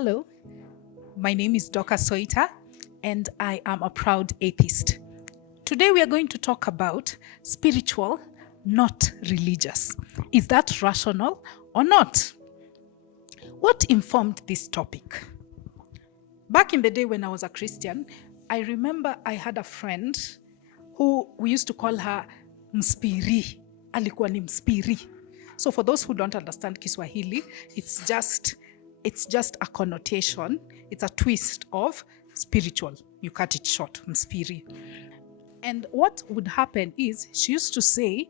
Hello, my name is Dr. Soita, and I am a proud atheist. Today we are going to talk about spiritual, not religious. Is that rational or not? What informed this topic? Back in the day when I was a Christian, I remember I had a friend who we used to call her Mspiri. Alikuwa ni Mspiri. So for those who don't understand Kiswahili, it's just a connotation. It's a twist of spiritual. You cut it short, Mspiri. And what would happen is she used to say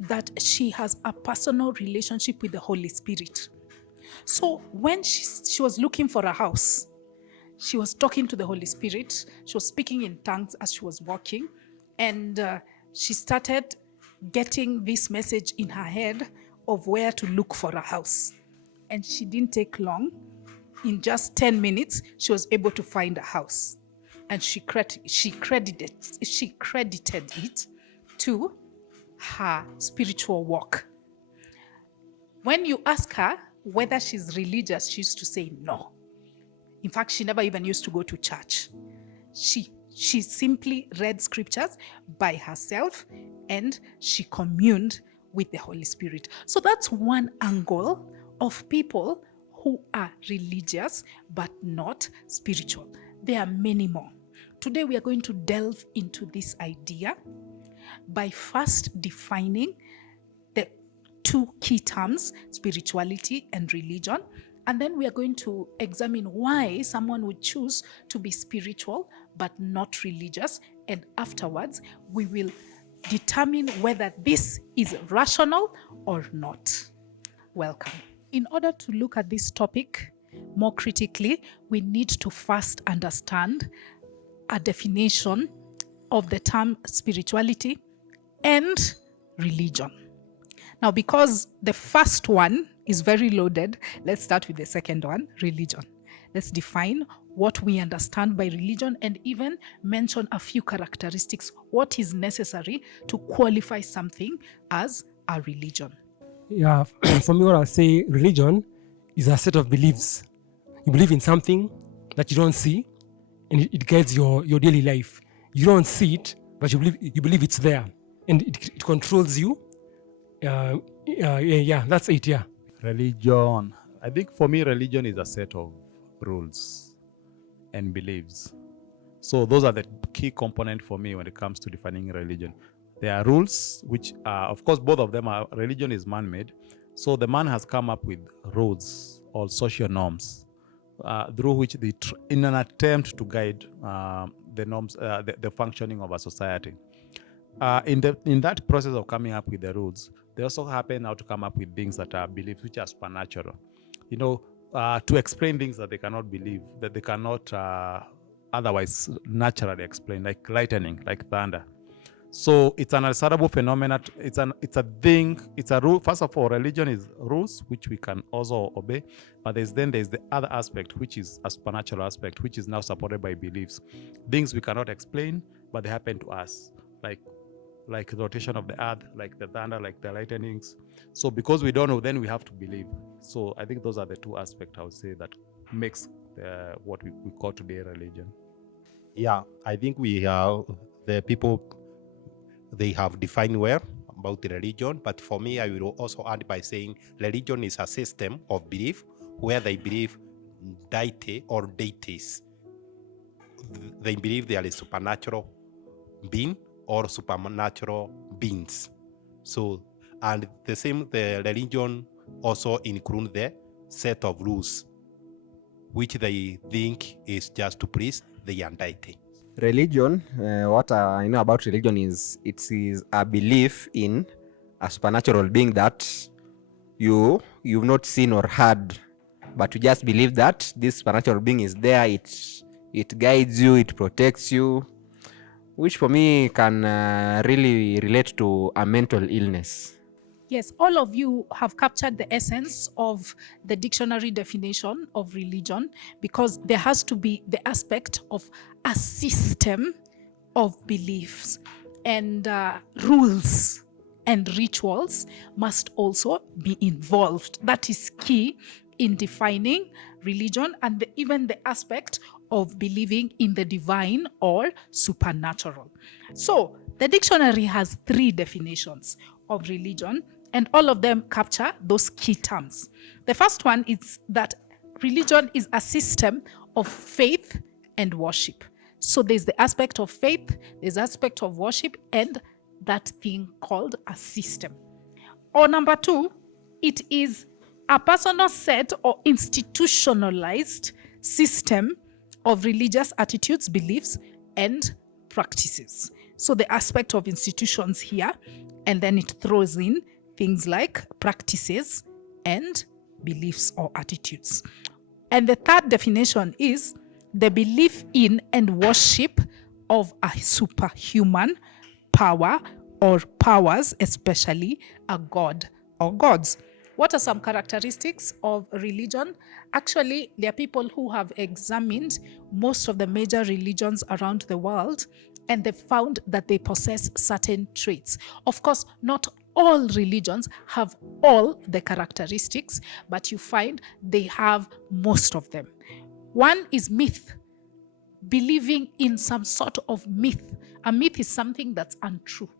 that she has a personal relationship with the Holy Spirit. So when she was looking for a house, she was talking to the Holy Spirit. She was speaking in tongues as she was walking. And she started getting this message in her head of where to look for a house. And she didn't take long. In just 10 minutes, she was able to find a house. And she credited it to her spiritual walk. When you ask her whether she's religious, she used to say no. In fact, she never even used to go to church. She simply read scriptures by herself and she communed with the Holy Spirit. So that's one angle of people who are religious but not spiritual. There are many more. Today we are going to delve into this idea by first defining the two key terms, spirituality and religion. And then we are going to examine why someone would choose to be spiritual but not religious. And afterwards, we will determine whether this is rational or not. Welcome. In order to look at this topic more critically, we need to first understand a definition of the term spirituality and religion. Now, because the first one is very loaded, let's start with the second one, religion. Let's define what we understand by religion and even mention a few characteristics, what is necessary to qualify something as a religion. Yeah, for me, what I say, religion is a set of beliefs. You believe in something that you don't see, and it guides your daily life. You don't see it, but you believe it's there, and it controls you. That's it. Yeah. Religion. I think for me, religion is a set of rules and beliefs. So those are the key components for me when it comes to defining religion. There are rules, which are, of course, both of them are, religion is man-made. So the man has come up with rules or social norms through which in an attempt to guide the norms, the functioning of a society. In that process of coming up with the rules, they also happen now to come up with things that are beliefs which are supernatural. To explain things that they cannot believe, that they cannot otherwise naturally explain, like lightning, like thunder. So it's an unassailable phenomenon. It's a thing. It's a rule. First of all, religion is rules which we can also obey, but there's the other aspect, which is a supernatural aspect, which is now supported by beliefs, things we cannot explain, but they happen to us, like the rotation of the earth, like the thunder, like the lightnings. So because we don't know, then we have to believe. So I think those are the two aspects I would say that makes what we call today religion. Yeah, I think we have the people, they have defined well about the religion, but for me, I will also add by saying religion is a system of belief where they believe deity or deities. They believe there is supernatural being or supernatural beings. So, and the religion also includes the set of rules, which they think is just to please the deity. Religion, what I know about religion is it is a belief in a supernatural being that you've not seen or heard, but you just believe that this supernatural being is there. It guides you, it protects you, which for me can really relate to a mental illness. Yes, all of you have captured the essence of the dictionary definition of religion, because there has to be the aspect of a system of beliefs, and rules and rituals must also be involved. That is key in defining religion and even the aspect of believing in the divine or supernatural. So the dictionary has 3 definitions of religion, and all of them capture those key terms. The first one is that religion is a system of faith and worship. So there's the aspect of faith, there's aspect of worship, and that thing called a system. Or number 2, it is a personal set or institutionalized system of religious attitudes, beliefs, and practices. So the aspect of institutions here, and then it throws in things like practices and beliefs or attitudes. And the third definition is the belief in and worship of a superhuman power or powers, especially a god or gods. What are some characteristics of religion? Actually, there are people who have examined most of the major religions around the world, and they found that they possess certain traits. Of course, not all religions have all the characteristics, but you find they have most of them. One is myth, believing in some sort of myth. A myth is something that's untrue.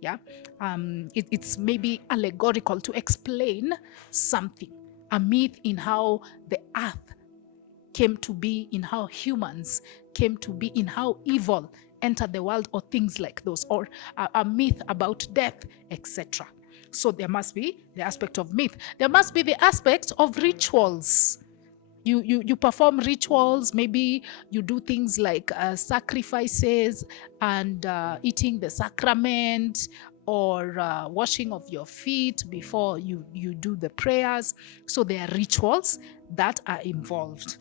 Yeah, it's maybe allegorical to explain something. A myth in how the earth came to be, in how humans came to be, in how evil entered the world, or things like those, or a myth about death, etc. So there must be the aspect of myth. There must be the aspect of rituals. You perform rituals, maybe you do things like sacrifices and eating the sacrament, or washing of your feet before you do the prayers. So there are rituals that are involved.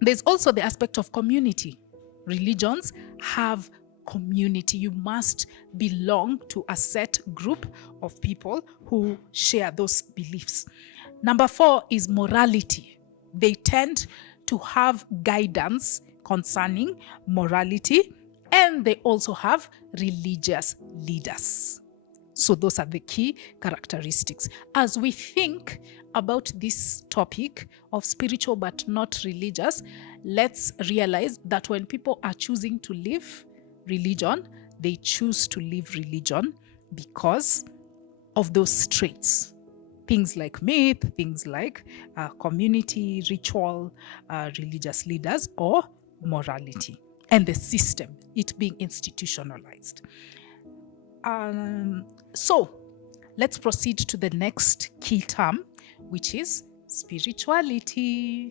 There's also the aspect of community. Religions have community. You must belong to a set group of people who share those beliefs. Number 4 is morality. They tend to have guidance concerning morality, and they also have religious leaders. So those are the key characteristics. As we think about this topic of spiritual but not religious, let's realize that when people are choosing to live religion, they choose to live religion because of those traits. Things like myth, things like community, ritual, religious leaders, or morality, and the system, it being institutionalized. So let's proceed to the next key term, which is spirituality.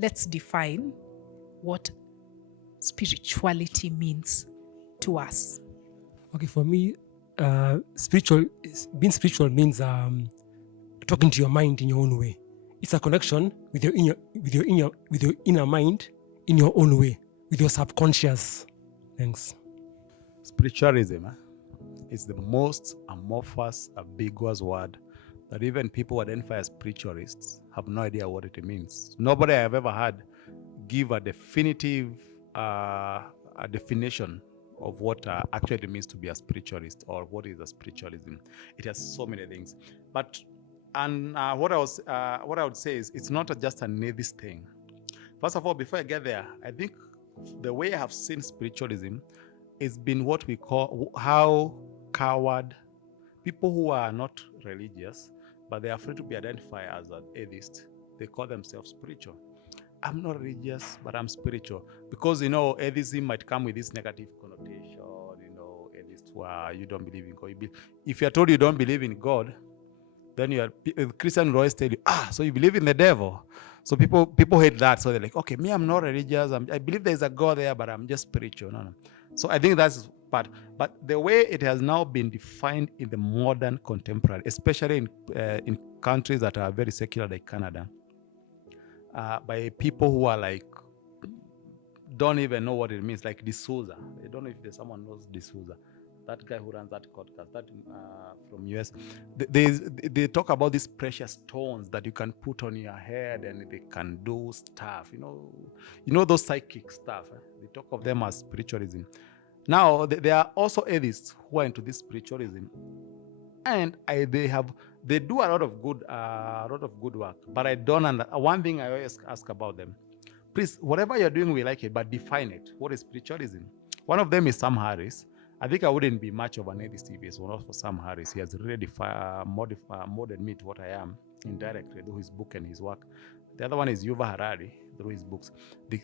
Let's define what spirituality means to us. Okay, for me, being spiritual means talking to your mind in your own way. It's a connection with your inner mind in your own way, with your subconscious. Thanks. Spiritualism is the most amorphous, ambiguous word that even people who identify as spiritualists have no idea what it means. Nobody I've ever had give a definitive definition of what actually it means to be a spiritualist, or what is a spiritualism. It has so many things. But what I would say is it's not just an atheist thing. First of all, before I get there, I think the way I have seen spiritualism is been what we call how coward people who are not religious, but they're afraid to be identified as an atheist. They call themselves spiritual. I'm not religious, but I'm spiritual. Because, atheism might come with this negative connotation, atheists where you don't believe in God. If you're told you don't believe in God, then Christian will always tell you, so you believe in the devil. So people hate that. So they're like, okay, me, I'm not religious. I believe there's a God there, but I'm just spiritual. No. So I think that's part. But the way it has now been defined in the modern contemporary, especially in countries that are very secular like Canada, by people who are like, don't even know what it means, like D'Souza. I don't know if someone knows D'Souza. That guy who runs that podcast, from US, they talk about these precious stones that you can put on your head and they can do stuff. You know those psychic stuff. They talk of them as spiritualism. Now there are also atheists who are into this spiritualism, and they have they do a lot of good work. But I don't one thing I always ask about them, please, whatever you're doing, we like it, but define it. What is spiritualism? One of them is Sam Harris. I think I wouldn't be much of an atheist if it's not for Sam Harris. He has really molded me to what I am indirectly through his book and his work. The other one is Yuval Harari through his books. They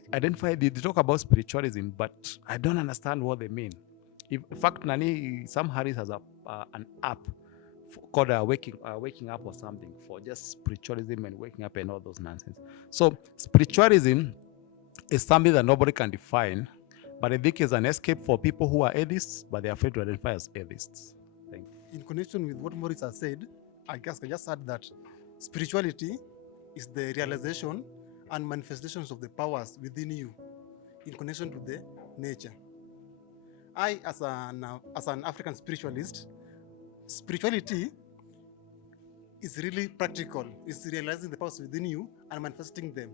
talk about spiritualism, but I don't understand what they mean. In fact, Sam Harris has an app called waking up or something for just spiritualism and waking up and all those nonsense. So spiritualism is something that nobody can define, but I think it's an escape for people who are atheists, but they're afraid to identify as atheists. Thank you. In connection with what Maurice has said, I guess I just add that spirituality is the realization and manifestations of the powers within you in connection to the nature. I, as an African spiritualist, spirituality is really practical. It's realizing the powers within you and manifesting them.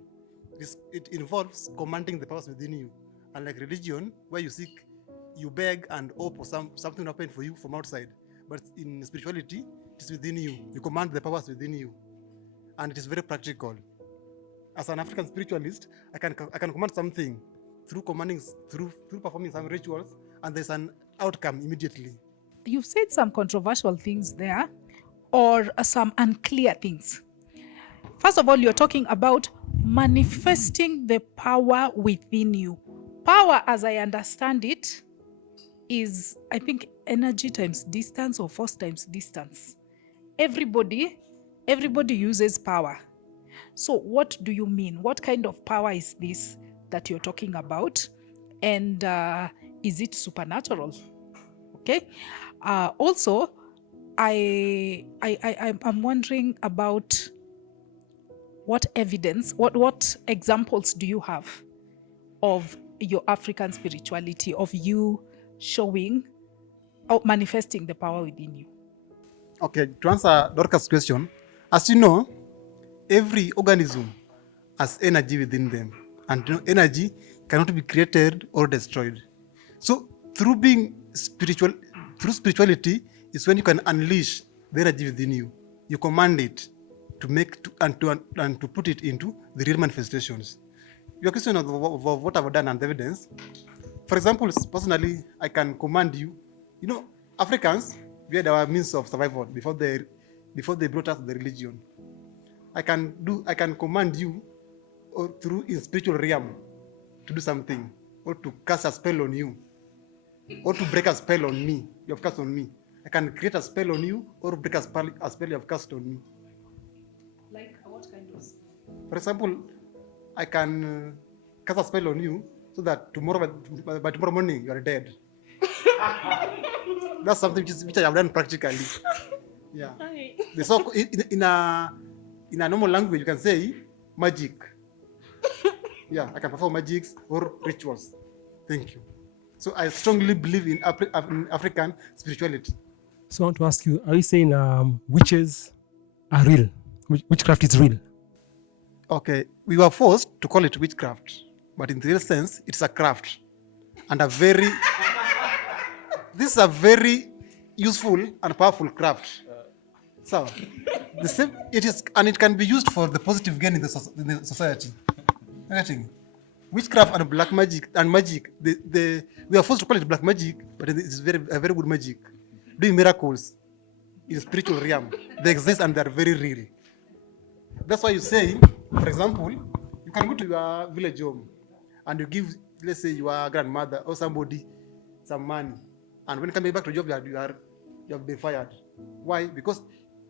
It involves commanding the powers within you. Unlike religion, where you beg and hope for something to happen for you from outside. But in spirituality, it is within you. You command the powers within you. And it is very practical. As an African spiritualist, I can command something through performing some rituals, and there's an outcome immediately. You've said some controversial things there, or some unclear things. First of all, you're talking about manifesting the power within you. Power, as I understand it, is, I think, energy times distance or force times distance. Everybody uses power. So what do you mean? What kind of power is this that you're talking about? And is it supernatural? Okay. Also, I'm wondering about what evidence, what examples do you have of your African spirituality, of you showing or manifesting the power within you? Okay, to answer Dorcas' question, as you know, every organism has energy within them, and energy cannot be created or destroyed. So through spirituality is when you can unleash the energy within you. You command it to put it into the real manifestations. Your question of what I've done and the evidence. For example, personally, I can command you. You know, Africans, we had our means of survival before they brought us the religion. I can command you, or through in spiritual realm, to do something, or to cast a spell on you, or to break a spell on me. You have cast on me. I can create a spell on you, or break a spell you have cast on me. Like what kind of spell? For example, I can cast a spell on you so that by tomorrow morning you are dead. That's something which I have done practically. Yeah. So in a normal language, you can say magic. Yeah, I can perform magics or rituals. Thank you. So I strongly believe in African spirituality. So I want to ask you, are you saying witches are real? Witchcraft is real? Okay, we were forced to call it witchcraft, but in the real sense, it's a craft. And this is a very useful and powerful craft. So, the same, it is, and it can be used for the positive gain in the society. Witchcraft and black magic we are forced to call it black magic, but it's a very good magic. Doing miracles in spiritual realm, they exist and they are very real. That's why you say, for example, you can go to your village home and you give, let's say, your grandmother or somebody some money, and when coming back to your job, you have been fired. Why? Because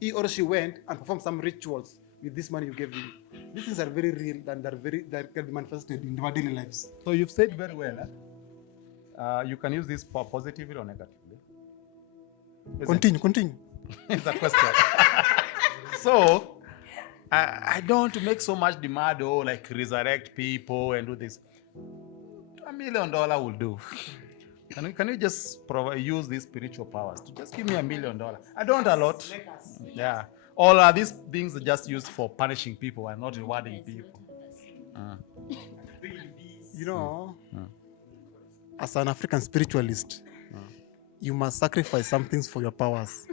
he or she went and performed some rituals with this money you gave him. These things are very real and that can be manifested in our daily lives. So you've said very well. You can use this positively or negatively. Continue. It's a question. So, I don't want to make so much demand, like resurrect people and do this. $1 million will do. Can you just use these spiritual powers to just give me $1 million? I don't want a lot. Yeah. Or are these things just used for punishing people and not rewarding people? You know, as an African spiritualist, you must sacrifice some things for your powers.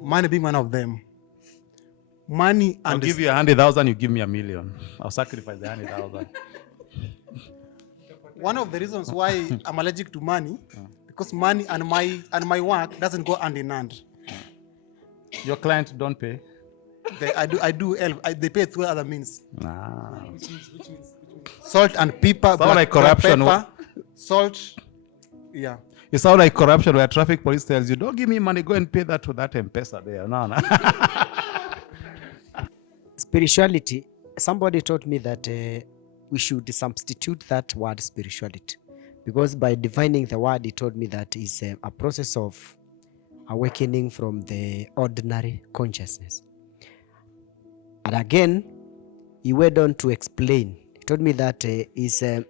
Money being one of them. Money I'll and give you 100,000, you give me 1,000,000. I'll sacrifice the 100,000. one of the reasons why I'm allergic to money, because money and my work doesn't go hand in hand. Your clients don't pay? I do help. They pay through other means. Nah. Salt and pepper. Sound like corruption. Pepper, salt. Yeah. You sound like corruption where traffic police tells you, don't give me money, go and pay that to that M-Pesa there. No, no. Spirituality, somebody taught me that we should substitute that word spirituality, because by defining the word, he told me that is a process of awakening from the ordinary consciousness. And again, he went on to explain. He told me that is a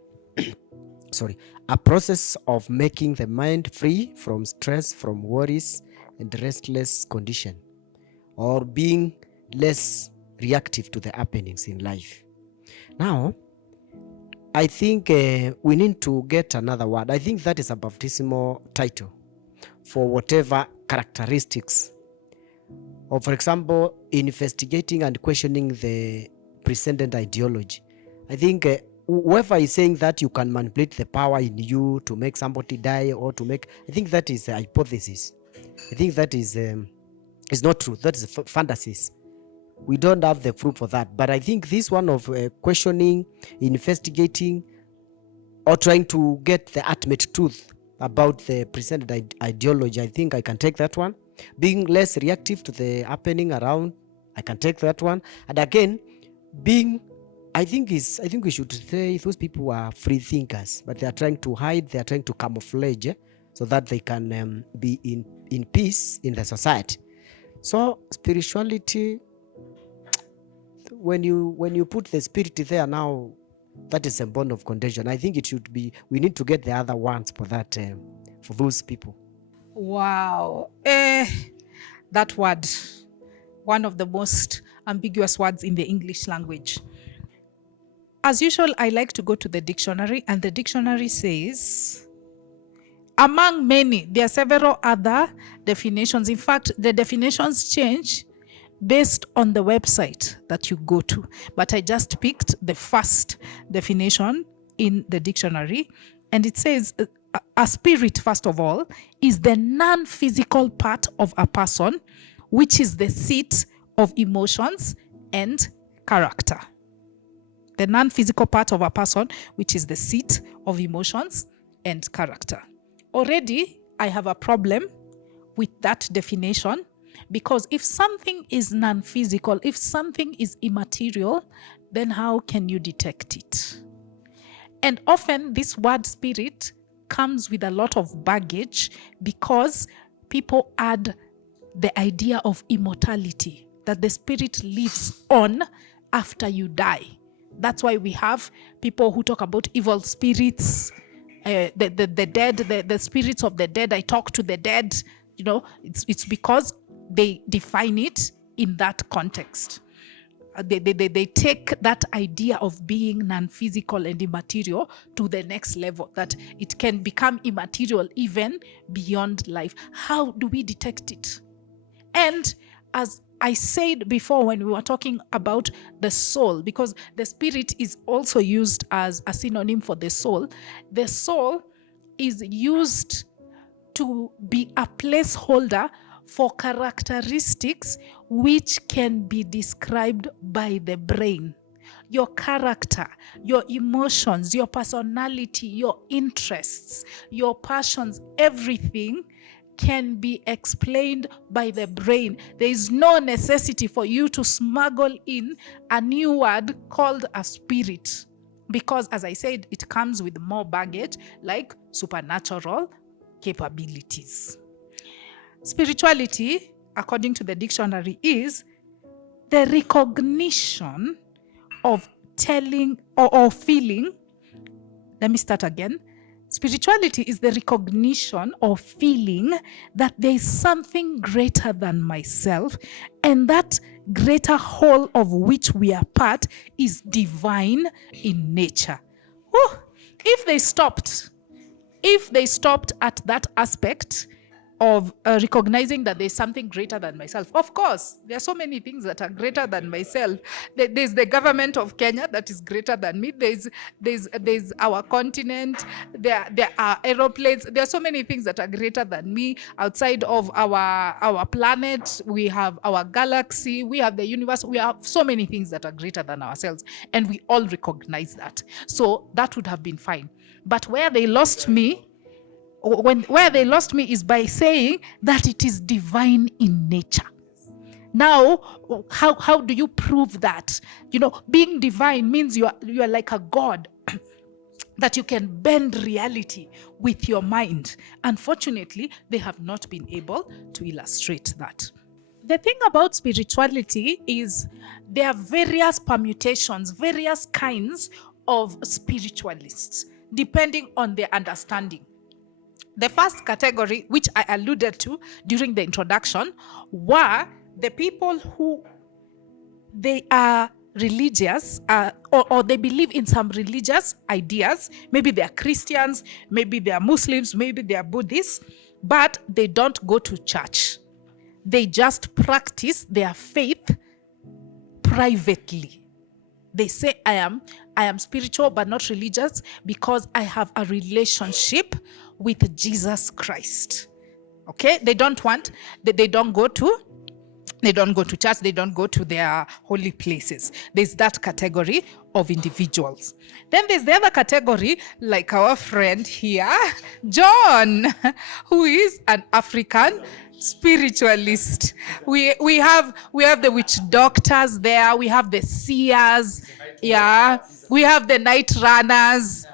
process of making the mind free from stress, from worries and restless condition, or being less reactive to the happenings in life. Now, I think we need to get another word. I think that is a baptismal title for whatever characteristics, or for example, investigating and questioning the presented ideology. I think whoever is saying that you can manipulate the power in you to make somebody die or to make, I think that is a hypothesis. I think that is not true. That is fantasies. We don't have the proof for that. But I think this one of questioning, investigating, or trying to get the ultimate truth about the presented ideology, I think I can take that one. Being less reactive to the happening around, I can take that one. And again, being, I think we should say those people are free thinkers, but they are trying to hide, they are trying to camouflage so that they can be in peace in the society. So spirituality, when you put the spirit there now, that is a bond of contagion. I think it should be, we need to get the other ones for that, for those people. Wow. That word, one of the most ambiguous words in the English language. As usual, I like to go to the dictionary, and the dictionary says, among many, there are several other definitions. In fact, the definitions change based on the website that you go to. But I just picked the first definition in the dictionary, and it says a spirit, first of all, is the non-physical part of a person, which is the seat of emotions and character. The non-physical part of a person, which is the seat of emotions and character. Already, I have a problem with that definition, because if something is non-physical, if something is immaterial, then how can you detect it? And often this word spirit comes with a lot of baggage, because people add the idea of immortality, that the spirit lives on after you die. That's why we have people who talk about evil spirits, the dead, the spirits of the dead. I talk to the dead. You know, it's because they define it in that context. They take that idea of being non-physical and immaterial to the next level, that it can become immaterial even beyond life. How do we detect it? And as I said before when we were talking about the soul, because the spirit is also used as a synonym for the soul is used to be a placeholder for characteristics which can be described by the brain. Your character, your emotions, your personality, your interests, your passions, everything can be explained by the brain. There is no necessity for you to smuggle in a new word called a spirit, because, as I said, it comes with more baggage, like supernatural capabilities. Spirituality, according to the dictionary, is the recognition of telling or feeling. Let me start again. Spirituality is the recognition or feeling that there is something greater than myself, and that greater whole of which we are part is divine in nature. If they stopped at that aspect, recognizing that there's something greater than myself. Of course, there are so many things that are greater than myself. There's the government of Kenya that is greater than me. There's our continent. There are aeroplanes. There are so many things that are greater than me. Outside of our planet, we have our galaxy. We have the universe. We have so many things that are greater than ourselves, and we all recognize that. So that would have been fine. But where they lost me is by saying that it is divine in nature. Now, how do you prove that? Being divine means you are like a god that you can bend reality with your mind. Unfortunately, they have not been able to illustrate that. The thing about spirituality is there are various permutations, various kinds of spiritualists, depending on their understanding. The first category, which I alluded to during the introduction, were the people who they are religious or they believe in some religious ideas. Maybe they are Christians, maybe they are Muslims, maybe they are Buddhists, but they don't go to church. They just practice their faith privately. They say, I am spiritual but not religious because I have a relationship with Jesus Christ. Okay? They don't go to church, they don't go to their holy places. There's that category of individuals. Then there's the other category, like our friend here, John, who is an African spiritualist. We have the witch doctors there, we have the seers, we have the night runners.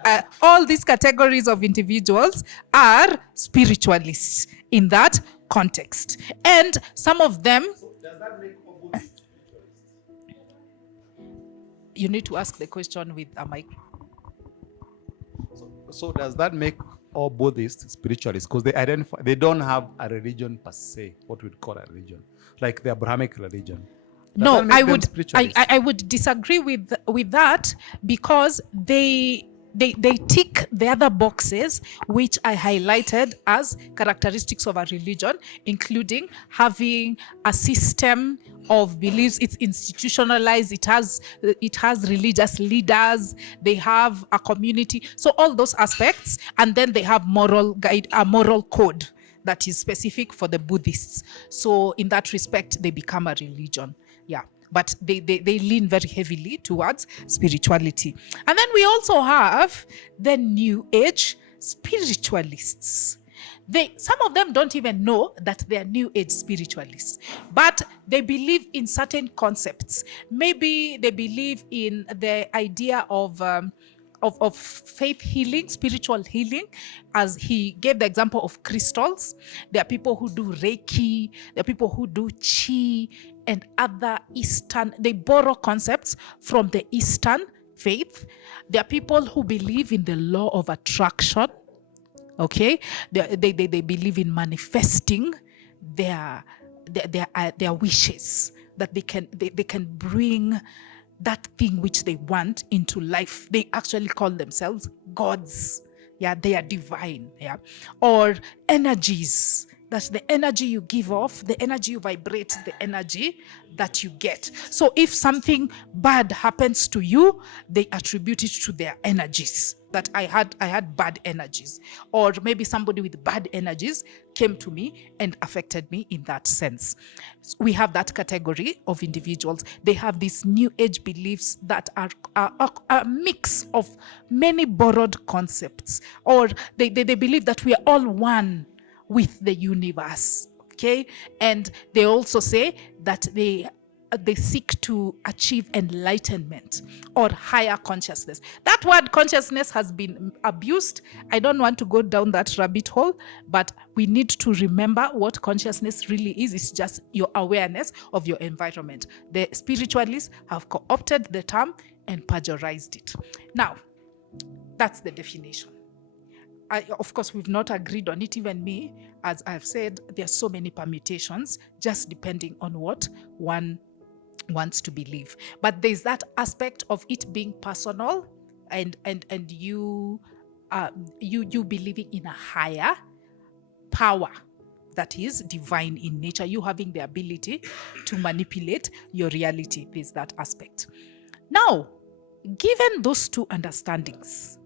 All these categories of individuals are spiritualists in that context. And some of them, you need to ask the question with a mic. So does that make all Buddhists spiritualists? Because they don't have a religion per se, what we'd call a religion, like the Abrahamic religion. No, I would disagree with that, because they tick the other boxes which I highlighted as characteristics of a religion, including having a system of beliefs. It's institutionalized. It has religious leaders. They have a community. So all those aspects, and then they have a moral code that is specific for the Buddhists. So in that respect, they become a religion. Yeah. But they lean very heavily towards spirituality. And then we also have the New Age spiritualists. Some of them don't even know that they are New Age spiritualists, but they believe in certain concepts. Maybe they believe in the idea of faith healing, spiritual healing, as he gave the example of crystals. There are people who do Reiki, there are people who do Chi and other Eastern, they borrow concepts from the Eastern faith. There are people who believe in the law of attraction. Okay, they believe in manifesting their wishes, that they can bring that thing which they want into life. They actually call themselves gods. Yeah, they are divine. Yeah, or energies. That's the energy you give off, the energy you vibrate, the energy that you get. So if something bad happens to you, they attribute it to their energies. That I had bad energies, or maybe somebody with bad energies came to me and affected me in that sense. So we have that category of individuals. They have these New Age beliefs that are a mix of many borrowed concepts, or they believe that we are all one with the universe. Okay, and they also say that they seek to achieve enlightenment or higher consciousness. That word consciousness has been abused. I don't want to go down that rabbit hole, but we need to remember what consciousness really is. It's just your awareness of your environment. The spiritualists have co-opted the term and plagiarized it. Now, that's the definition. Of course, we've not agreed on it, even me. As I've said, there are so many permutations, just depending on what one wants to believe. But there's that aspect of it being personal, and you believing in a higher power that is divine in nature, you having the ability to manipulate your reality. There's that aspect. Now, given those two understandings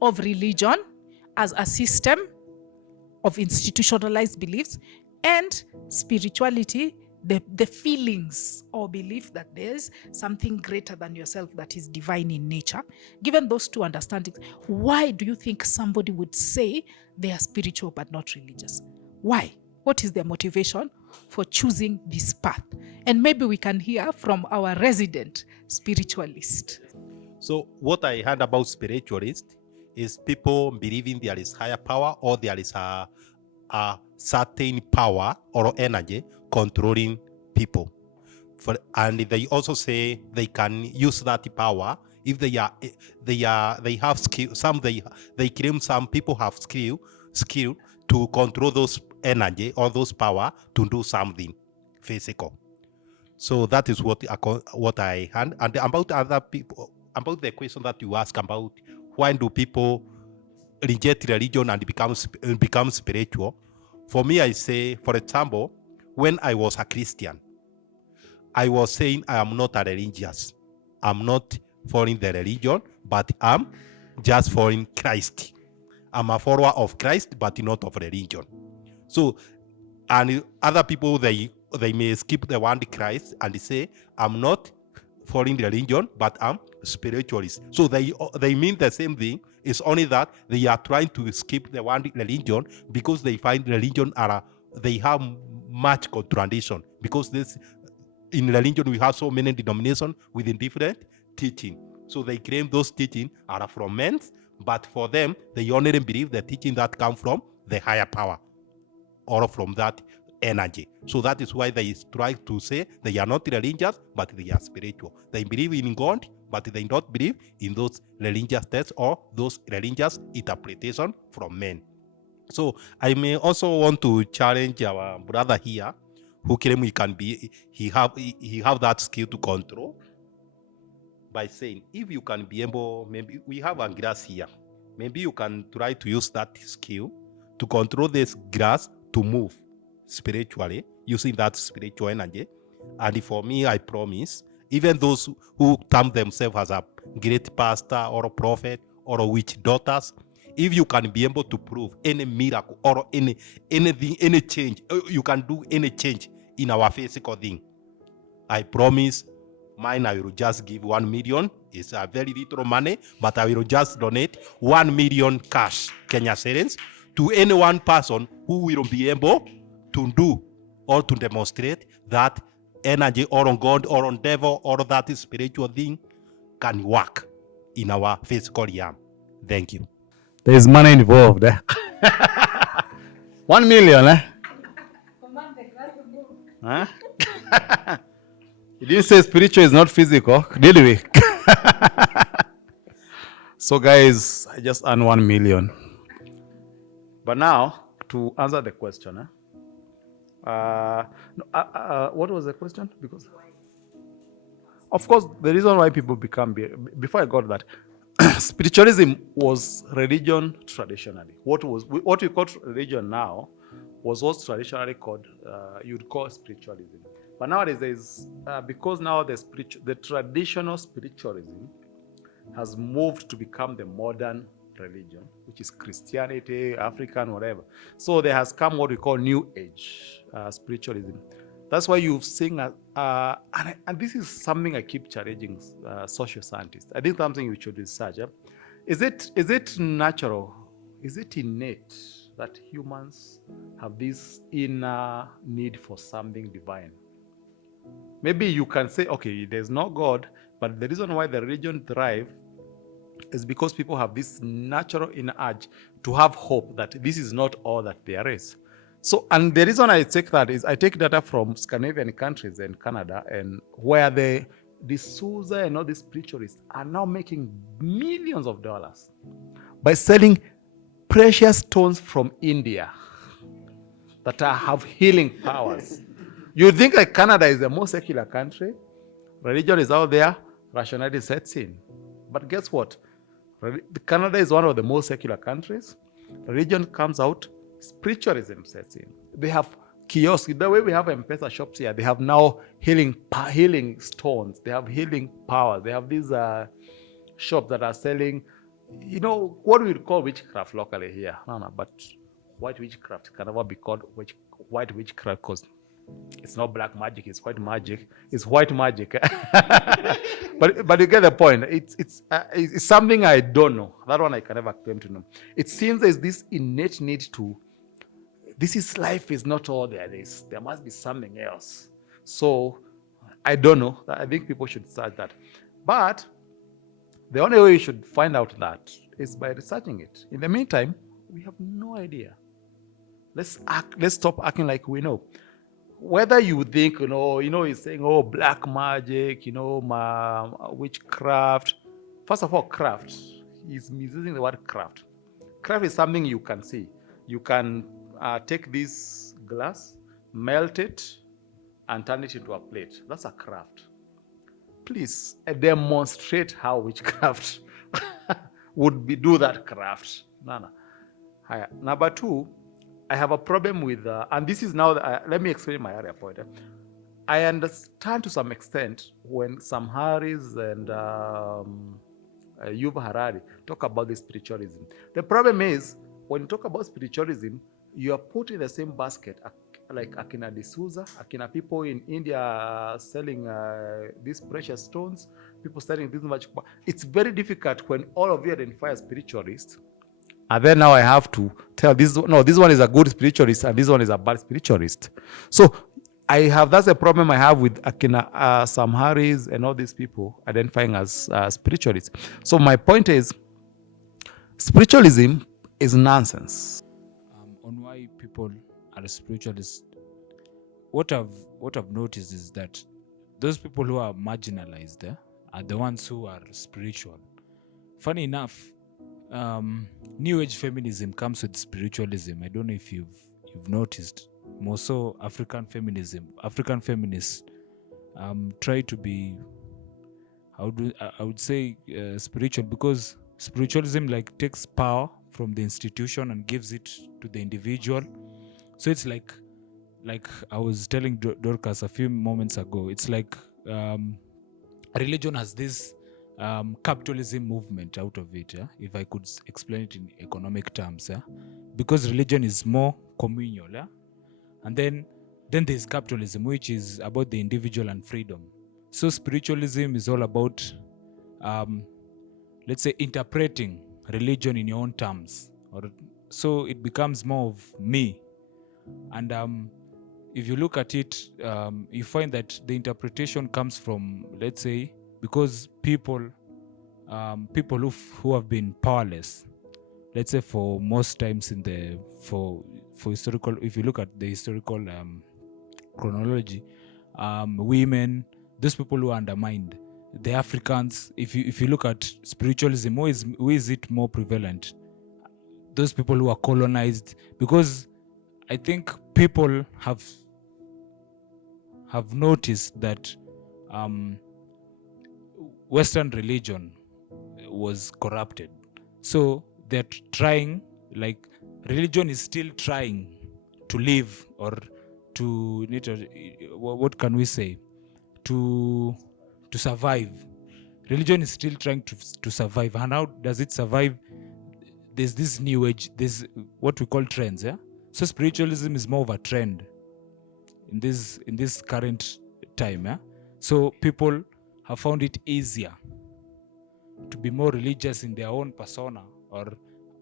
of religion as a system of institutionalized beliefs and spirituality, the feelings or belief that there's something greater than yourself that is divine in nature, given those two understandings, why do you think somebody would say they are spiritual but not religious? Why? What is their motivation for choosing this path? And maybe we can hear from our resident spiritualist. So what I heard about spiritualist is people believing there is higher power, or there is a certain power or energy controlling people. And they also say they can use that power if they have skill. They claim some people have skill to control those energy or those power to do something physical. So that is what I heard. And about other people, about the question that you ask about why do people reject religion and become spiritual. For me, I say, for example, when I was a Christian, I was saying I am not a religious. I'm not following the religion, but I'm just following Christ. I'm a follower of Christ, but not of religion. So, and other people, they may skip the word Christ and say, I'm not following the religion, but I'm spiritualist. So they mean the same thing. It's only that they are trying to skip the word religion because they find religion they have much contradiction. Because in religion we have so many denominations within different teaching. So they claim those teaching are from men, but for them they only believe the teaching that come from the higher power or from that energy. So that is why they try to say they are not religious, but they are spiritual. They believe in God, but they don't believe in those religious texts or those religious interpretation from men. So I may also want to challenge our brother here, who claim he have that skill to control, by saying, if you can be able, maybe we have a grass here, maybe you can try to use that skill to control this grass to move spiritually, using that spiritual energy. And for me, I promise, even those who term themselves as a great pastor or a prophet or a witch daughters, if you can be able to prove any miracle or anything, any change, you can do any change in our physical thing, I promise mine, I will just give 1 million. It's a very little money, but I will just donate 1 million cash, Kenya shillings, to any one person who will be able to do or to demonstrate that energy or on God or on devil or that spiritual thing can work in our physical realm. Thank you. There is money involved. 1 million, eh? Huh? You didn't say spiritual is not physical, did we? So guys, I just earned 1 million. But now, to answer the question, what was the question? Because, of course, the reason why people become, before I got that, spiritualism was religion traditionally. What we call religion now was what traditionally called, you'd call spiritualism. But nowadays, there's, because now the traditional spiritualism has moved to become the modern religion, which is Christianity, African, whatever. So there has come what we call New Age spiritualism. That's why you've seen, and this is something I keep challenging social scientists. I think something we should research. Is it natural? Is it innate that humans have this inner need for something divine? Maybe you can say, okay, there's no God, but the reason why the religion thrives is because people have this natural inner urge to have hope that this is not all that there is. So, and the reason I take that is I take data from Scandinavian countries and Canada, and where the Susa and all these spiritualists are now making millions of dollars by selling precious stones from India that have healing powers. You think like Canada is the most secular country, religion is out there, rationality sets in. But guess what? Canada is one of the most secular countries. Religion comes out, spiritualism sets in. They have kiosks. The way we have M-Pesa shops here, they have now healing stones. They have healing power. They have these shops that are selling, what we would call witchcraft locally here. No, but white witchcraft can never be called white witchcraft because it's not black magic, it's white magic. It's white magic. but you get the point. It's something I don't know. That one I can never claim to know. It seems there's this innate need to, life is not all there is. There must be something else. So I don't know. I think people should search that. But the only way you should find out that is by researching it. In the meantime, we have no idea. Let's stop acting like we know. Whether you think, he's saying, black magic, witchcraft. First of all, craft. He's using the word craft. Craft is something you can see. You can take this glass, melt it, and turn it into a plate. That's a craft. Please demonstrate how witchcraft would do that craft. No. Number two, I have a problem with, and this is now, let me explain my area point. I understand to some extent when Sam Harris and Yuval Harari talk about this spiritualism. The problem is, when you talk about spiritualism, you are put in the same basket like Akina D'Souza, Akina people in India selling these precious stones, people selling this much. It's very difficult when all of you identify as spiritualists. And then now I have to tell this one is a good spiritualist and this one is a bad spiritualist. So that's a problem I have with Akina, Sam Harris and all these people identifying as spiritualists. So my point is, spiritualism is nonsense. On why people are spiritualists, what I've noticed is that those people who are marginalized are the ones who are spiritual. Funny enough, New Age feminism comes with spiritualism. I don't know if you've noticed. More so, African feminists try to be, I would say, spiritual, because spiritualism takes power from the institution and gives it to the individual. So it's like I was telling Dorcas a few moments ago. It's like religion has this capitalism movement out of it, if I could explain it in economic terms, because religion is more communal, and then there's capitalism, which is about the individual and freedom. So spiritualism is all about, let's say, interpreting religion in your own terms, so it becomes more of me. And if you look at it, you find that the interpretation comes from, let's say, because people who have been powerless, let's say, for most times for historical, if you look at the historical chronology, women, those people who are undermined, the Africans. If you look at spiritualism, who is it more prevalent? Those people who are colonized, because I think people have noticed that Western religion was corrupted. So they're trying, religion is still trying to live, or to, what can we say, to survive. Religion is still trying to survive. And how does it survive? There's this new age, there's what we call trends, So spiritualism is more of a trend in this current time, So people have found it easier to be more religious in their own persona or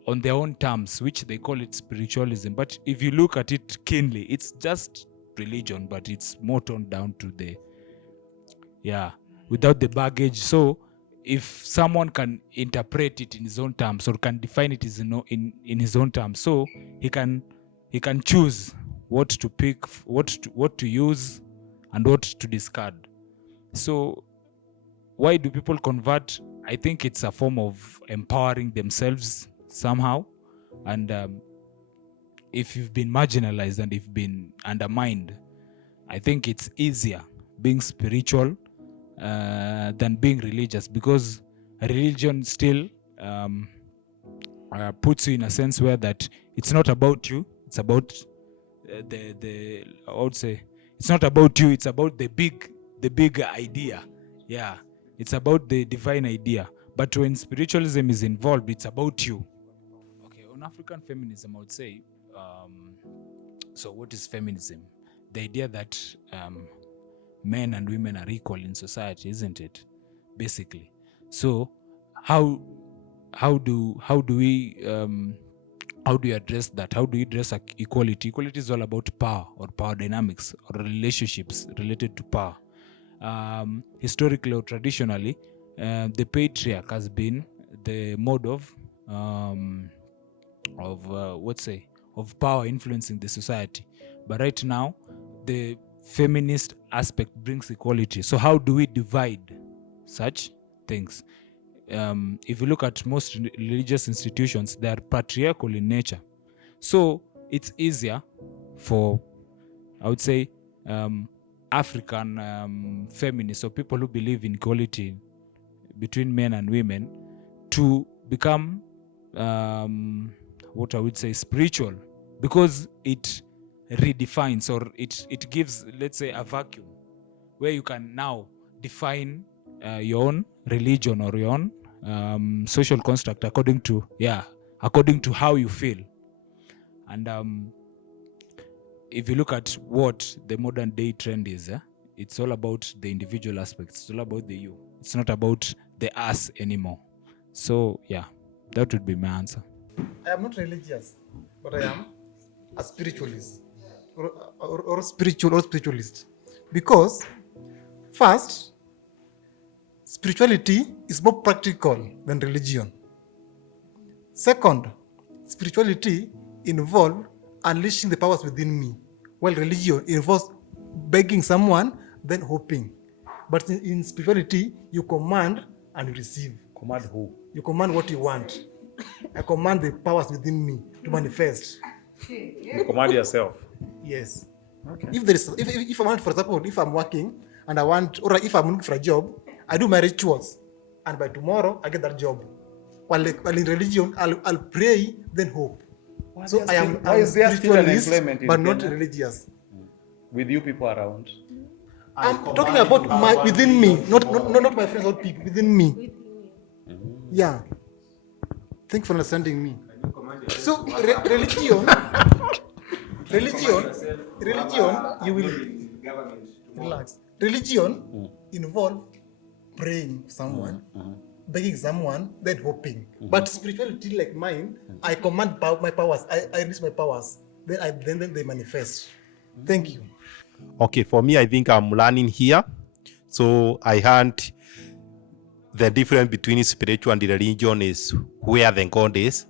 on their own terms, which they call it spiritualism. But if you look at it keenly, it's just religion, but it's more toned down to without the baggage. So if someone can interpret it in his own terms, or can define it in his own terms, so he can choose what to pick, what to use, and what to discard. So why do people convert? I think it's a form of empowering themselves somehow. And if you've been marginalized and you've been undermined, I think it's easier being spiritual than being religious, because religion still puts you in a sense where that it's not about you, It's about the I would say it's not about you. It's about the big idea. Yeah, it's about the divine idea. But when spiritualism is involved, it's about you. Okay, on African feminism, I would say. So, what is feminism? The idea that men and women are equal in society, isn't it? Basically. So, how do we how do you address that? How do you address equality? Equality is all about power or power dynamics or relationships related to power. Historically or traditionally, the patriarch has been the mode of power influencing the society. But right now, the feminist aspect brings equality. So how do we divide such things? If you look at most religious institutions, they are patriarchal in nature. So it's easier for, I would say, African feminists or people who believe in equality between men and women to become what I would say spiritual, because it redefines or it gives, let's say, a vacuum where you can now define your own religion or your own social construct according to how you feel. And if you look at what the modern day trend is, it's all about the individual aspects. It's all about the you. It's not about the us anymore. So yeah, that would be my answer. I am not religious, but I am a spiritualist or spiritualist. Because first, spirituality is more practical than religion. Second, spirituality involves unleashing the powers within me, while religion involves begging someone, then hoping. But in spirituality, you command and you receive. Command who? You command what you want. I command the powers within me to manifest. You command yourself. Yes. Okay. If I want, for example, if I'm working and I want, or if I'm looking for a job, I do my rituals, and by tomorrow I get that job. While in religion, I'll pray, then hope. So I am spiritualist, but not religious. With you people around. I'm talking about within me, not my friends or people, within me. Yeah. Thank you for understanding me. So religion, you will relax. Religion involve praying for someone, begging someone, then hoping. But spirituality like mine, I command my powers. I release my powers. Then they manifest. Thank you. Okay, for me, I think I'm learning here. So I heard the difference between spiritual and religion is where the God is.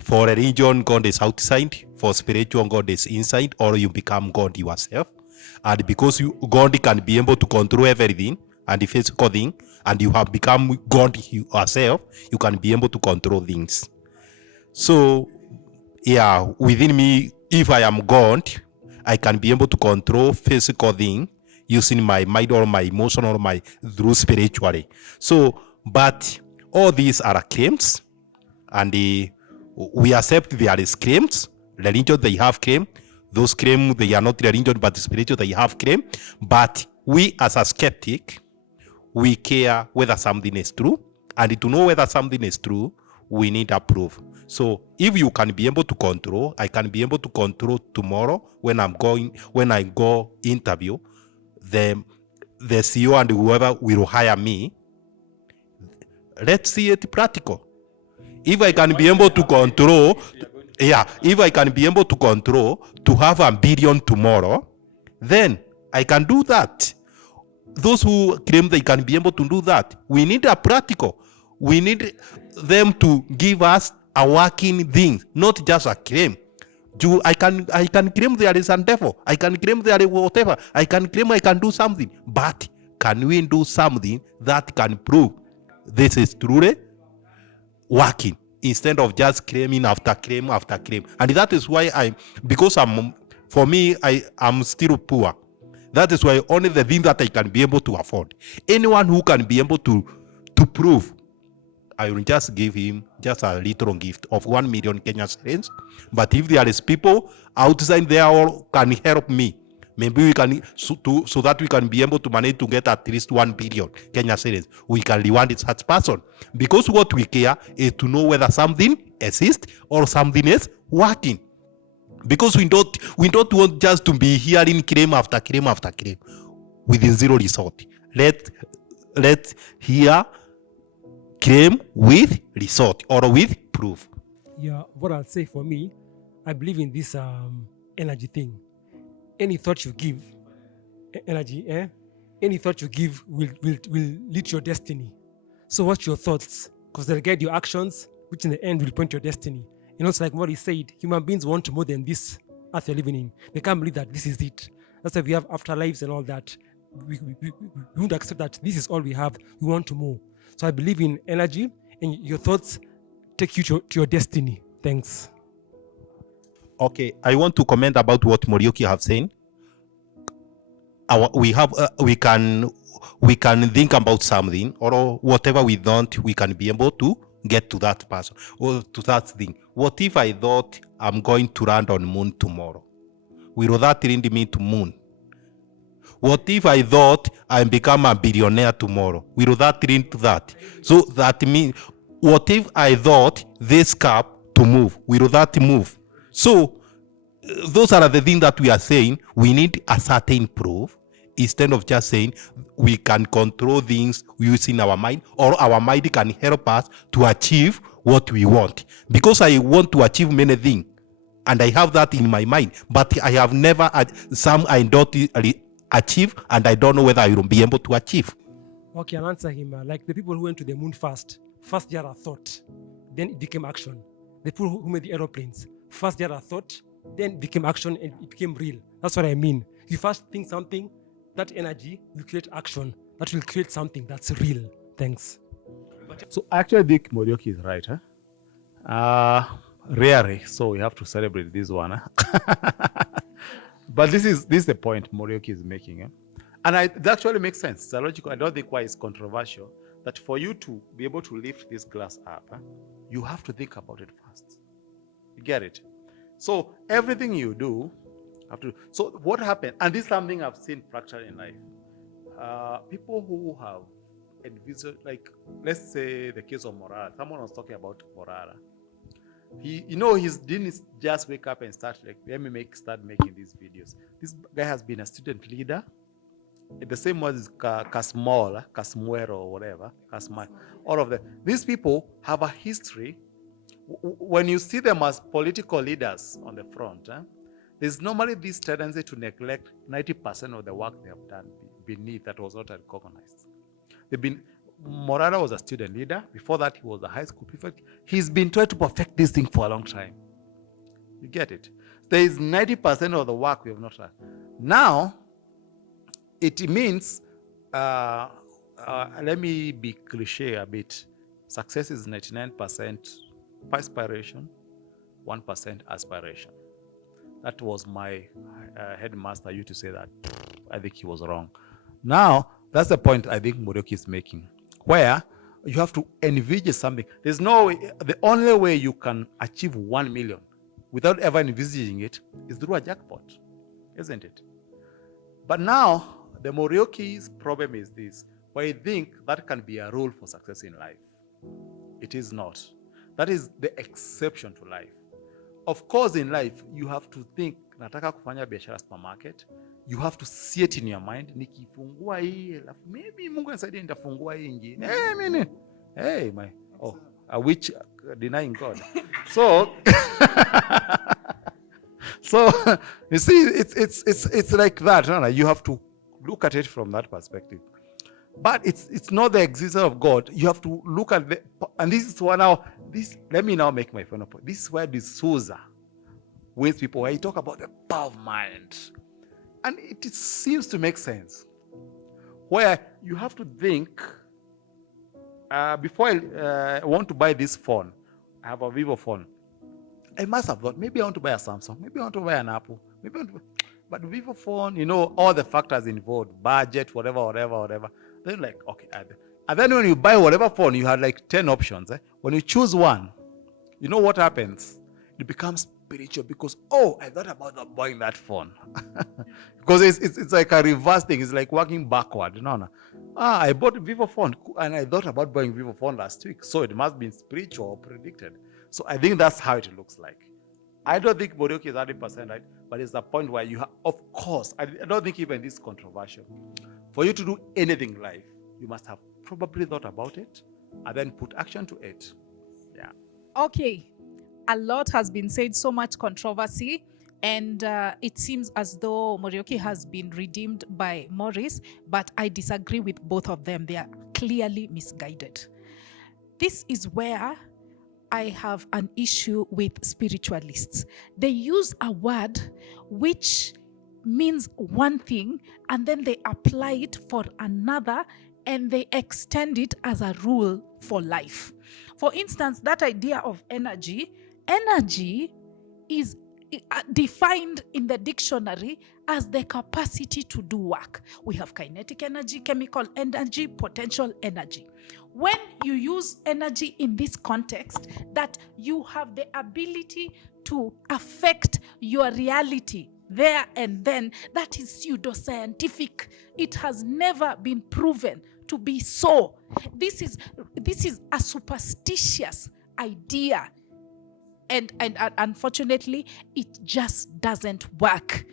For religion, God is outside. For spiritual, God is inside, or you become God yourself. And because God can be able to control everything and the physical thing, and you have become God yourself, you can be able to control things. So, yeah, within me, if I am God, I can be able to control physical thing using my mind or my emotion or my through spiritually. So, but all these are claims, and we accept there is claims. Religion, they have claim. Those claims, they are not religion, but spiritual, they have claim. But we as a skeptic, we care whether something is true. And to know whether something is true, we need a proof. So if you can be able to control, I can be able to control tomorrow when I go interview, the CEO and whoever will hire me. Let's see it practical. If I can be able to control, if I can be able to control to have $1 billion tomorrow, then I can do that. Those who claim they can be able to do that, we need a practical. We need them to give us a working thing, not just a claim. I can claim there is a devil. I can claim there is whatever. I can claim I can do something. But can we do something that can prove this is truly working, instead of just claiming after claim after claim? And that is why I'm still poor. That is why only the thing that I can be able to afford. Anyone who can be able to prove I will just give him just a little gift of 1 million Kenya shillings. But if there is people outside there who can help me, maybe we can, so that we can be able to manage to get at least 1 billion Kenya shillings, we can reward such person. Because what we care is to know whether something exists or something is working. Because we don't want just to be hearing claim after claim after claim with zero result. Let's hear claim with result or with proof. Yeah, what I'll say for me, I believe in this energy thing. Any thought you give, energy, any thought you give will lead to your destiny. So what's your thoughts? Because they'll guide your actions, which in the end will point to your destiny. You know, it's like what he said, human beings want more than this earth you're living in. They can't believe that this is it. That's why we have afterlives and all that. We won't accept that this is all we have. We want to more. So I believe in energy, and your thoughts take you to your destiny. Thanks. Okay, I want to comment about what Morioki have said. We can think about something, or whatever we don't, we can be able to get to that person or to that thing. What if I thought I'm going to land on moon tomorrow? Will that lead me to moon? What if I thought I become a billionaire tomorrow? Will that lead to that? So that means, what if I thought this cup to move? Will that move? So those are the things that we are saying. We need a certain proof instead of just saying we can control things using our mind, or our mind can help us to achieve what we want. Because I want to achieve many things and I have that in my mind, but I have never some I don't achieve, and I don't know whether I will be able to achieve. Okay, I'll answer him. Like the people who went to the moon first they had a thought, then it became action. The people who made the aeroplanes, first they had a thought, then it became action and it became real. That's what I mean. You first think something, that energy will create action. That will create something that's real. Thanks. So actually, I think Morioki is right. Rarely, so we have to celebrate this one. But this is the point Morioki is making. And it actually makes sense. It's logical. I don't think why it's controversial that for you to be able to lift this glass up, you have to think about it first. You get it? So everything you do, have to. So what happened? And this is something I've seen practically in life. People who have envisaged, like let's say the case of Morara. Someone was talking about Morara. He didn't just wake up and start like start making these videos. This guy has been a student leader. The same was Kasmuero or whatever, Kasma. All of them. These people have a history. When you see them as political leaders on the front, there's normally this tendency to neglect 90% of the work they have done beneath that was not recognized. Morara was a student leader. Before that, he was a high school prefect. He's been trying to perfect this thing for a long time. You get it? There is 90% of the work we have not done. Now, it means, let me be cliche a bit. Success is 99% perspiration, 1% aspiration. That was my headmaster used to say that. I think he was wrong. Now, that's the point I think Morioki is making, where you have to envisage something. There's no way, the only way you can achieve 1 million without ever envisaging it is through a jackpot, isn't it? But now, the Morioki's problem is this, where I think that can be a rule for success in life. It is not. That is the exception to life. Of course, in life, you have to think, nataka kufanya biashara supermarket. You have to see it in your mind. Nikifungua hii, maybe Mungu anisaidie nitafungua hii ingine. Which denying God. So, you see, it's like that. No? You have to look at it from that perspective. But it's not the existence of God. You have to look at and this is why now, let me now make my final point. This is where D'Souza with people, where he talk about the power of mind. And it seems to make sense. Where you have to think, before I want to buy this phone, I have a Vivo phone. I must have thought, maybe I want to buy a Samsung, maybe I want to buy an Apple, but the Vivo phone, all the factors involved, budget, whatever. Then like, okay, And then when you buy whatever phone, you had like 10 options. When you choose one, you know what happens? It becomes spiritual because, oh, I thought about buying that phone. Because it's like a reverse thing. It's like working backward. No. I bought a Vivo phone and I thought about buying Vivo phone last week. So it must be spiritual or predicted. So I think that's how it looks like. I don't think Borioki is 100% right, but it's the point where you have, of course, I don't think even this is controversial. For you to do anything in life, you must have probably thought about it and then put action to it. Yeah. Okay, a lot has been said, so much controversy, and it seems as though Morioki has been redeemed by Morris, but I disagree with both of them. They are clearly misguided. This is where I have an issue with spiritualists. They use a word which means one thing and then they apply it for another and they extend it as a rule for life. For instance, that idea of energy is defined in the dictionary as the capacity to do work. We have kinetic energy, chemical energy, potential energy. When you use energy in this context, that you have the ability to affect your reality there and then, that is pseudoscientific. It has never been proven to be so. This is a superstitious idea. And unfortunately, it just doesn't work.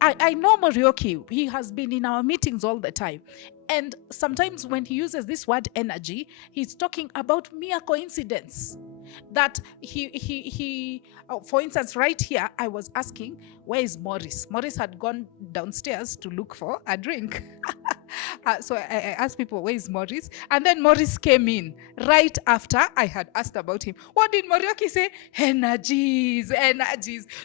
I know Morioki, he has been in our meetings all the time. And sometimes when he uses this word energy, he's talking about mere coincidence. That for instance, right here, I was asking, where is Morris? Morris had gone downstairs to look for a drink. So I asked people, where is Morris? And then Morris came in right after I had asked about him. What did Morioki say? Energies.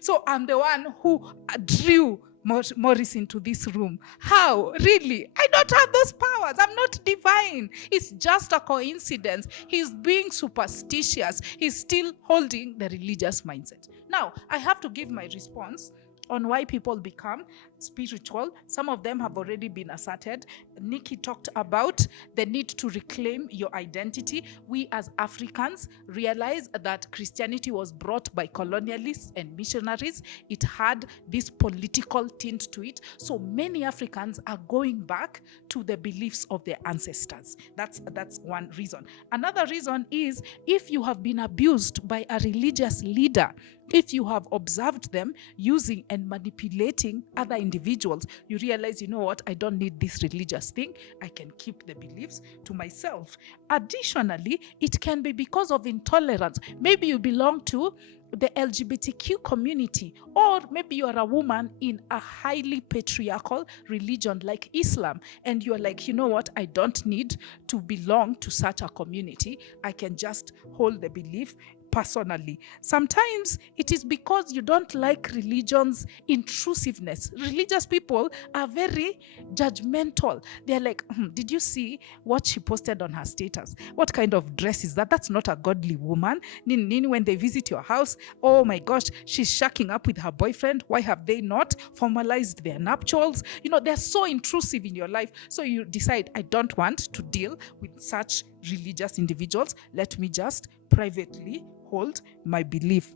So I'm the one who drew Morris into this room. How? Really? I don't have those powers. I'm not divine. It's just a coincidence. He's being superstitious. He's still holding the religious mindset. Now, I have to give my response on why people become spiritual. Some of them have already been asserted. Nikki talked about the need to reclaim your identity. We as Africans realize that Christianity was brought by colonialists and missionaries. It had this political tint to it. So many Africans are going back to the beliefs of their ancestors. That's one reason. Another reason is if you have been abused by a religious leader, if you have observed them using and manipulating other individuals, you realize, you know what, I don't need this religious thing. I can keep the beliefs to myself. Additionally, it can be because of intolerance. Maybe you belong to the LGBTQ community, or maybe you are a woman in a highly patriarchal religion like Islam, and you're like, you know what, I don't need to belong to such a community. I can just hold the belief personally. Sometimes it is because you don't like religion's intrusiveness. Religious people are very judgmental. They're like, did you see what she posted on her status? What kind of dress is that? That's not a godly woman. When they visit your house, oh my gosh, she's shacking up with her boyfriend. Why have they not formalized their nuptials? They're so intrusive in your life. So you decide, I don't want to deal with such religious individuals. Let me just privately hold my belief.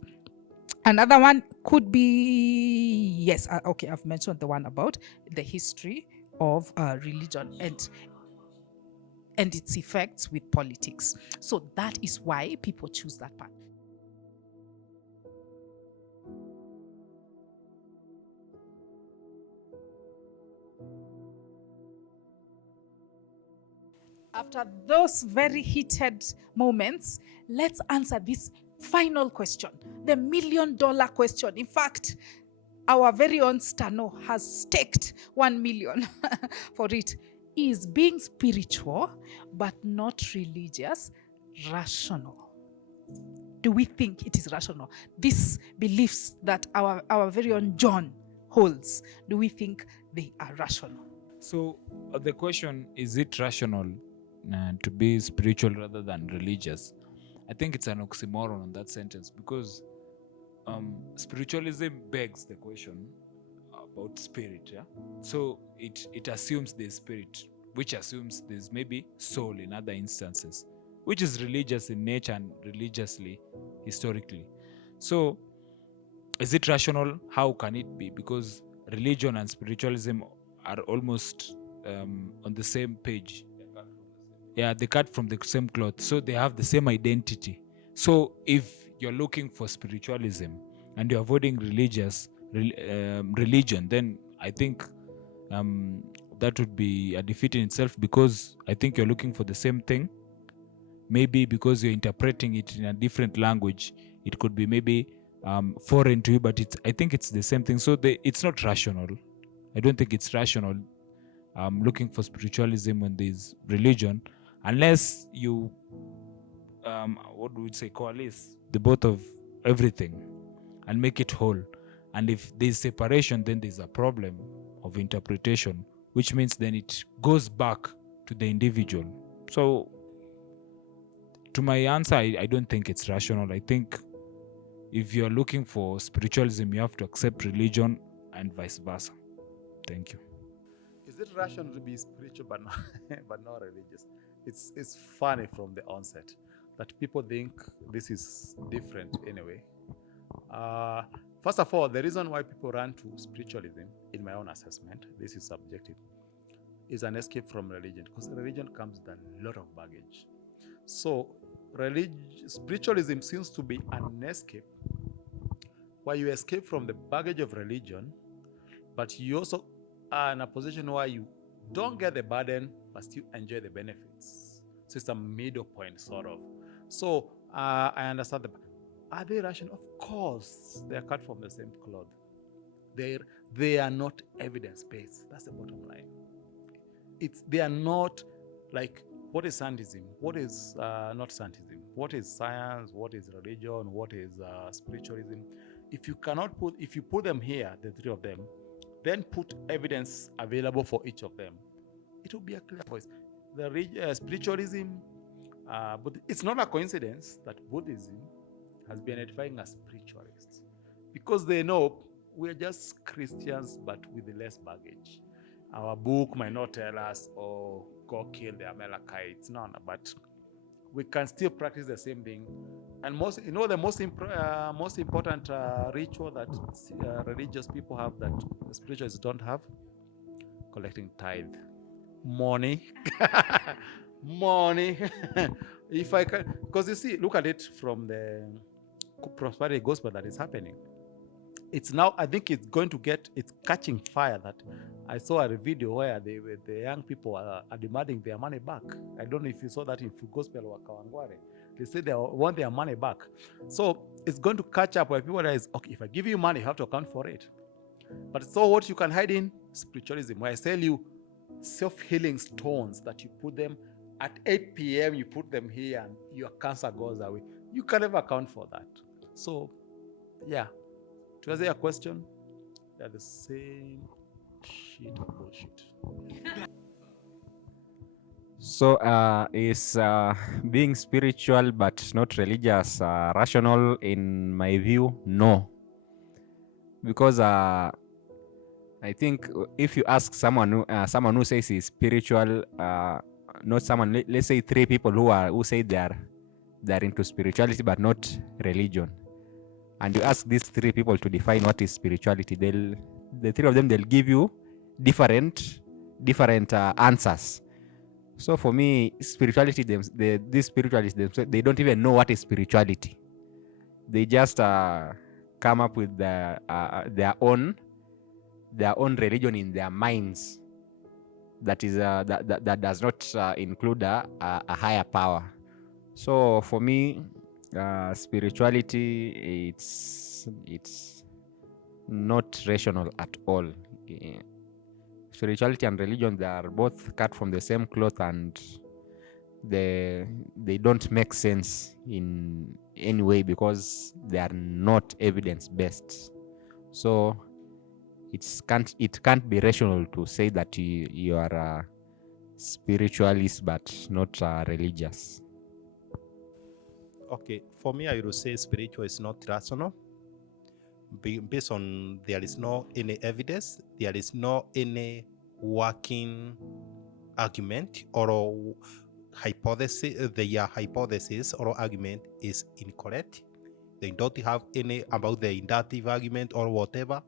Another one could be, yes, okay, I've mentioned the one about the history of religion and its effects with politics. So that is why people choose that path. After those very heated moments, let's answer this final question, the $1 million question. In fact, our very own Stano has staked 1 million for it. Is being spiritual but not religious rational? Do we think it is rational? These beliefs that our very own John holds, do we think they are rational? So the question, is it rational to be spiritual rather than religious? I think it's an oxymoron on that sentence, because spiritualism begs the question about spirit. Yeah? So it assumes there's spirit which assumes there's maybe soul in other instances, which is religious in nature and religiously historically. So is it rational? How can it be? Because religion and spiritualism are almost on the same page. Yeah, they cut from the same cloth, so they have the same identity. So if you're looking for spiritualism and you're avoiding religion, then I think that would be a defeat in itself, because I think you're looking for the same thing. Maybe because you're interpreting it in a different language, it could be maybe foreign to you, but I think it's the same thing. So it's not rational. I don't think it's rational looking for spiritualism when there's religion, unless you what would we say, coalesce the both of everything and make it whole. And if there's separation, then there's a problem of interpretation, which means then it goes back to the individual. So to my answer, I don't think it's rational. I think if you're looking for spiritualism, you have to accept religion and vice versa. Thank you. Is it rational to be spiritual but not, but not religious? It's funny from the onset that people think this is different anyway. First of all, the reason why people run to spiritualism, in my own assessment, this is subjective, is an escape from religion, because religion comes with a lot of baggage. So spiritualism seems to be an escape where you escape from the baggage of religion, but you also are in a position where you don't get the burden but still enjoy the benefits. So it's a middle point, sort of. So I understand are they rational? Of course, they are cut from the same cloth. They are not evidence-based. That's the bottom line. They are not like, what is scientism? What is not scientism? What is science? What is religion? What is spiritualism? If you put them here, the three of them, then put evidence available for each of them, it will be a clear voice. The spiritualism, but it's not a coincidence that Buddhism has been identifying as spiritualists, because they know we're just Christians but with less baggage. Our book might not tell us, oh, go kill the Amalekites. No, but we can still practice the same thing. And the most important ritual that religious people have that the spiritualists don't have: collecting tithe, money, money. If I can, because you see, look at it from the prosperity gospel that is happening. It's now, I think it's catching fire. That I saw a video where the young people are demanding their money back. I don't know if you saw that in gospel or Kawangware. They say they want their money back. So it's going to catch up where people realize, okay, if I give you money, you have to account for it. But so what you can hide in spiritualism, where I sell you self-healing stones that you put them at 8 p.m., you put them here and your cancer goes away. You can never account for that. So, yeah. To answer your question, they're the same shit of bullshit. So is being spiritual but not religious rational? In my view, no. Because I think if you ask someone who says he's spiritual, not someone, let's say 3 people who say they're into spirituality but not religion, and you ask these 3 people to define what is spirituality, the 3 of them, they'll give you different answers. So for me, spirituality, these spiritualists, they don't even know what is spirituality. They just come up with their own religion in their minds. That is that does not include a higher power. So for me, spirituality, it's not rational at all. Spirituality and religion, they are both cut from the same cloth, and they don't make sense in any way because they are not evidence based. So it can't be rational to say that you are a spiritualist but not religious. Okay, for me, I will say spiritual is not rational. Based on there is no any evidence, there is no any working argument or hypothesis, their hypothesis or argument is incorrect. They don't have any about the inductive argument or whatever.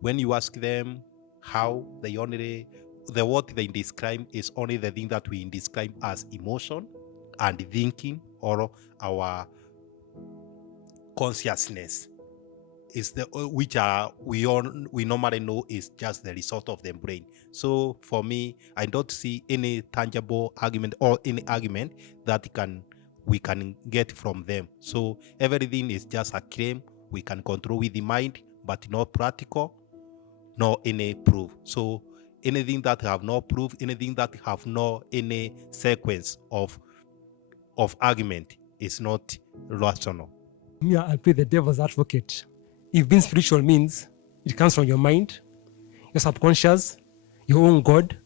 When you ask them how, the what they describe is only the thing that we describe as emotion and thinking, or our consciousness is the which are we normally know is just the result of the brain. So for me, I don't see any tangible argument or any argument that we can get from them. So everything is just a claim we can control with the mind, but not practical, nor any proof. So anything that have no proof, anything that have no any sequence of argument is not rational. Yeah, I'll play the devil's advocate. If being spiritual means it comes from your mind, your subconscious, your own God,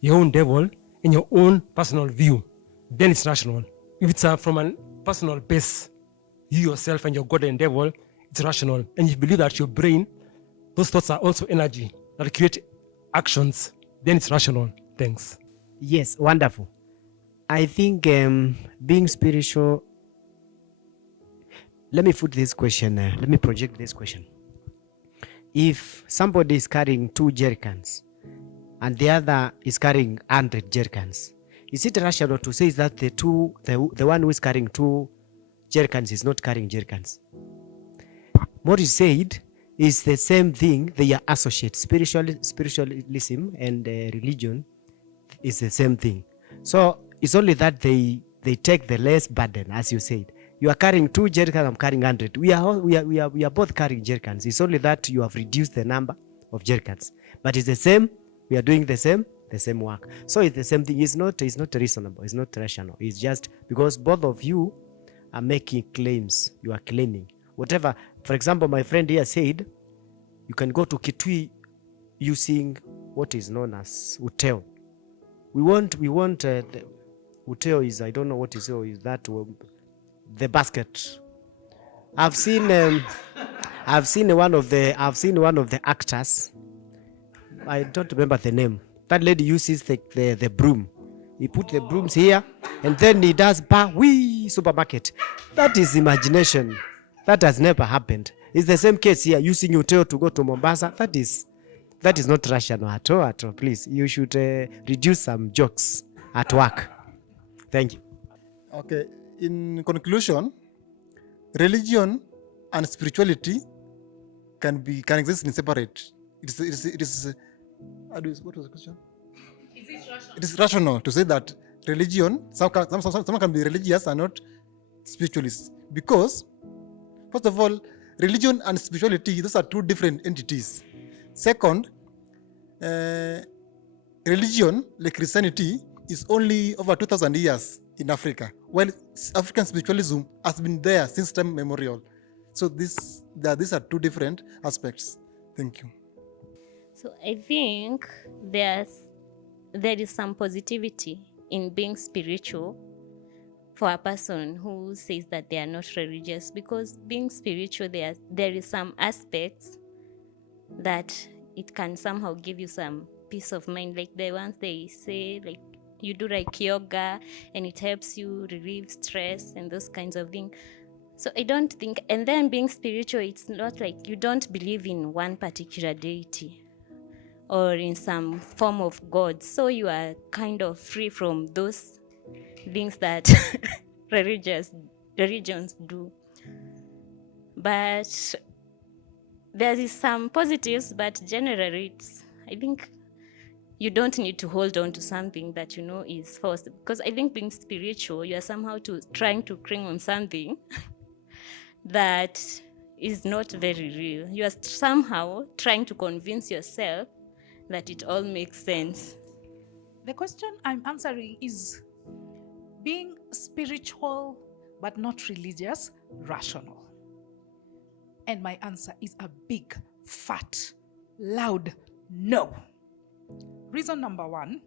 your own devil, and your own personal view, then it's rational. If it's from a personal base, you yourself and your God and devil, it's rational. And if you believe that your brain, those thoughts are also energy that create actions, then it's rational. Thanks. Yes, wonderful. I think being spiritual. Let me put this question. Let me project this question. If somebody is carrying 2 jerrycans and the other is carrying 100 jerrycans, is it rational to say that the one who is carrying 2 jerrycans is not carrying jerrycans? What is said is the same thing. They are associates. Spiritualism and religion is the same thing. So it's only that they take the less burden, as you said. You are carrying 2 jerrycans, I'm carrying 100. We are both carrying jerrycans. It's only that you have reduced the number of jerrycans. But it's the same. We are doing the same work. So it's the same thing. It's not reasonable. It's not rational. It's just because both of you are making claims. You are claiming. Whatever. For example, my friend here said, you can go to Kitui using what is known as uteo. We want the uteo is, I don't know what is that. The basket. I've seen one of the actors. I don't remember the name. That lady uses the broom. He put the brooms here and then he does supermarket. That is imagination. That has never happened. It's the same case here, using uteo to go to Mombasa. That is not rational at all. Please, you should reduce some jokes at work. Thank you. Okay. In conclusion, religion and spirituality can exist in separate. It is what was the question? Is it rational? It is rational to say that religion, someone can be religious and not spiritualist, because first of all, religion and spirituality, those are 2 different entities. Second, religion, like Christianity, is only over 2,000 years in Africa, while African spiritualism has been there since time memorial. So these are 2 different aspects. Thank you. So I think there is some positivity in being spiritual for a person who says that they are not religious, because being spiritual, there is some aspects that it can somehow give you some peace of mind, like the ones they say, like you do like yoga and it helps you relieve stress and those kinds of things. So I don't think, and then being spiritual, it's not like you don't believe in one particular deity or in some form of God. So you are kind of free from those things that religions do. But there is some positives, but generally I think you don't need to hold on to something that you know is false, because I think being spiritual, you are somehow trying to cling on something that is not very real. You are somehow trying to convince yourself that it all makes sense. The question I'm answering is being spiritual but not religious, rational. And my answer is a big, fat, loud no. Reason number 1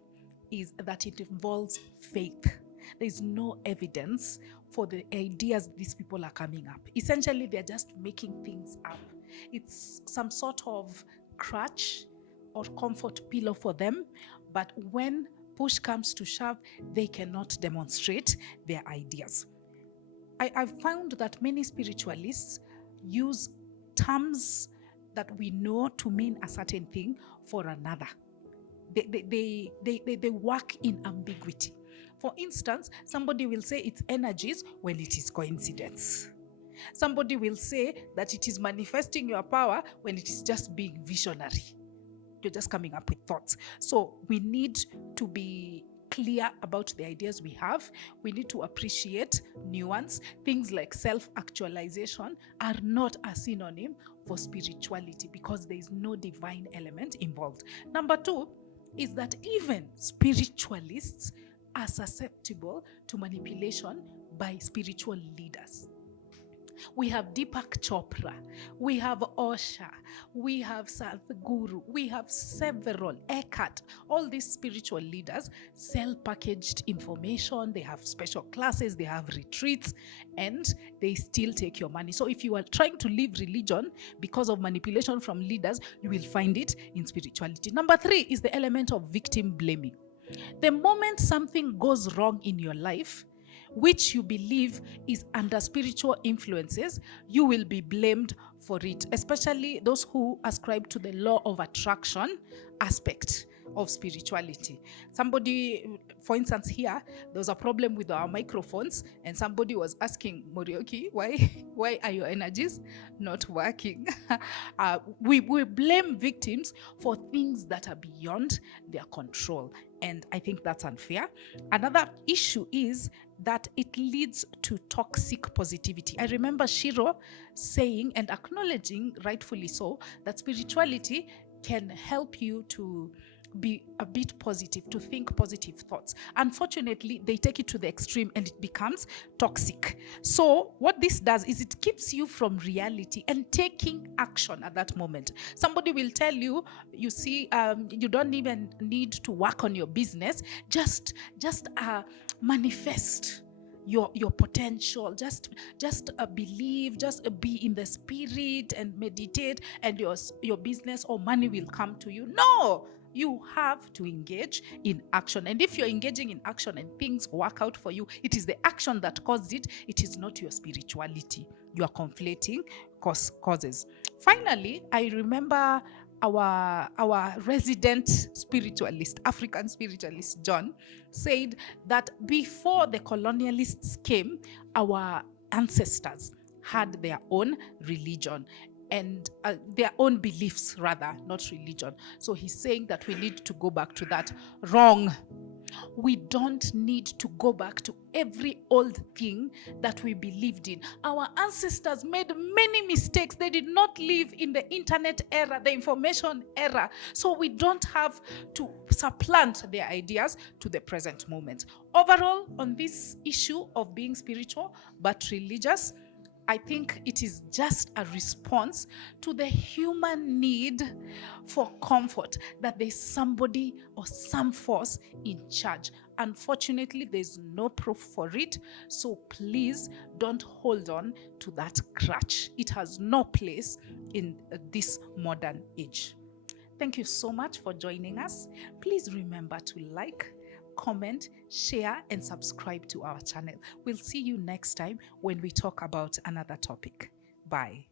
is that it involves faith. There is no evidence for the ideas these people are coming up. Essentially, they're just making things up. It's some sort of crutch or comfort pillow for them. But when push comes to shove, they cannot demonstrate their ideas. I've found that many spiritualists use terms that we know to mean a certain thing for another. They work in ambiguity. For instance, somebody will say it's energies when it is coincidence. Somebody will say that it is manifesting your power when it is just being visionary. You're just coming up with thoughts. So we need to be clear about the ideas we have. We need to appreciate nuance. Things like self-actualization are not a synonym for spirituality because there is no divine element involved. Number two is that even spiritualists are susceptible to manipulation by spiritual leaders. We have Deepak Chopra, we have Osha, we have Sadhguru, we have several, Eckhart. All these spiritual leaders sell packaged information, they have special classes, they have retreats, and they still take your money. So if you are trying to live religion because of manipulation from leaders, you will find it in spirituality. Number three is the element of victim blaming. The moment something goes wrong in your life, which you believe is under spiritual influences, you will be blamed for it, especially those who ascribe to the law of attraction aspect of spirituality. Somebody, for instance, here, there was a problem with our microphones, and somebody was asking Morioki, why are your energies not working? We blame victims for things that are beyond their control, and I think that's unfair. Another issue is that it leads to toxic positivity. I remember Shiro saying and acknowledging, rightfully so, that spirituality can help you to be a bit positive, to think positive thoughts. Unfortunately, they take it to the extreme and it becomes toxic. So what this does is it keeps you from reality and taking action at that moment. Somebody will tell you, you see, you don't even need to work on your business, just manifest your potential, just believe, just be in the spirit and meditate, and your business or money will come to you. No, you have to engage in action. And if you're engaging in action and things work out for you, it is the action that caused it. It is not your spirituality. You are conflating causes. Finally, I remember our resident spiritualist, African spiritualist, John, said that before the colonialists came, our ancestors had their own religion and their own beliefs, rather, not religion. So he's saying that we need to go back to that. Wrong. We don't need to go back to every old thing that we believed in. Our ancestors made many mistakes. They did not live in the internet era, the information era. So we don't have to supplant their ideas to the present moment. Overall, on this issue of being spiritual but religious, I think it is just a response to the human need for comfort, that there's somebody or some force in charge. Unfortunately, there's no proof for it, so please don't hold on to that crutch. It has no place in this modern age. Thank you so much for joining us. Please remember to like, comment, share, and subscribe to our channel. We'll see you next time when we talk about another topic. Bye.